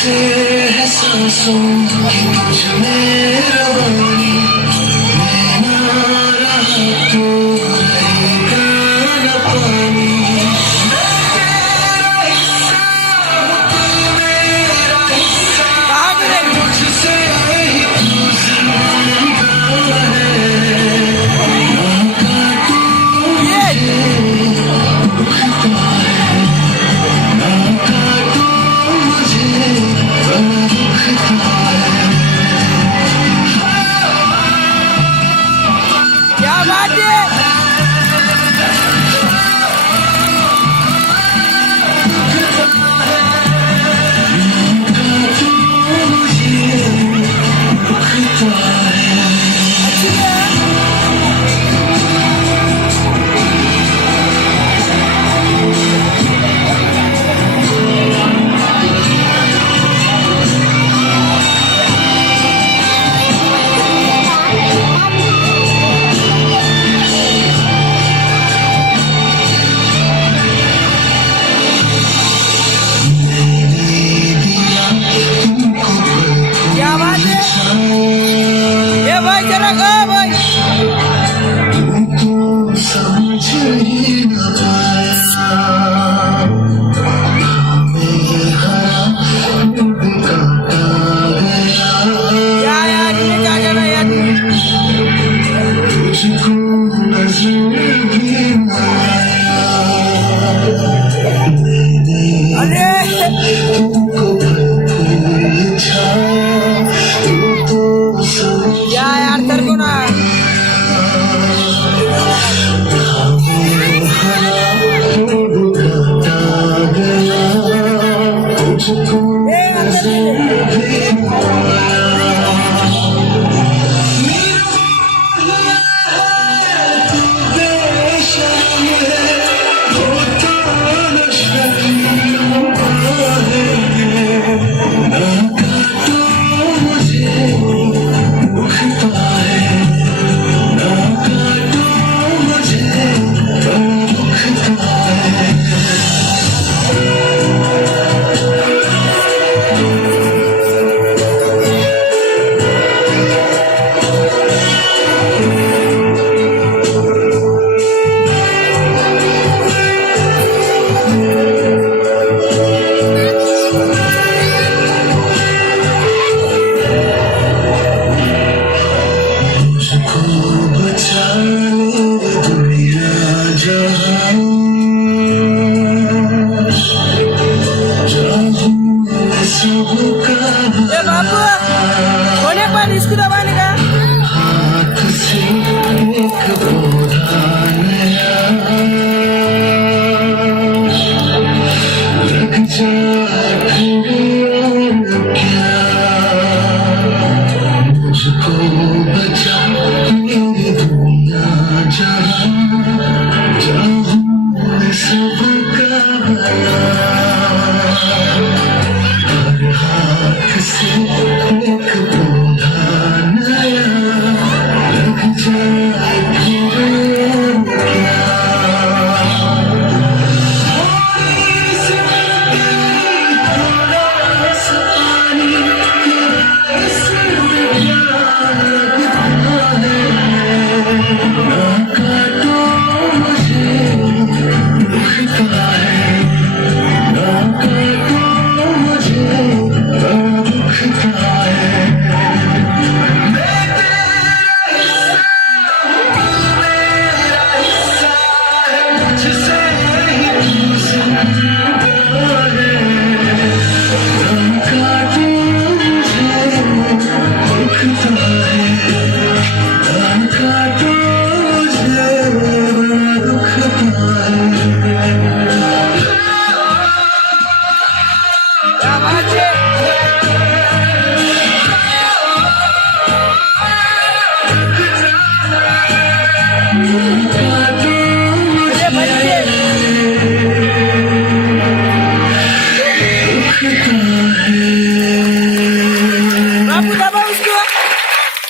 से है सांसों की तुझ में रवानी, मैं ना रहा तो रहेगा न पानी। मैं तेरा हिस्सा हूँ, तू मेरा हिस्सा, मुझसे ही तू जिंदा है। ना काटूं क्या बात है। क्या बात है। ये भाई जरा गो भाई, तुमको समझ ही न पाया, मैं हरा बिकाता गया। क्या यार ये क्या कर रहा है यार। तुझको नजर भी न आया, अरे तुमको भूल छाया, तू तो समझ क्या यार तेरे को ना बिकाता गया। तुझको नजर भी न ए बाबू होने पर इसको दबाने का। हाथ से एक बोधा नया लग जा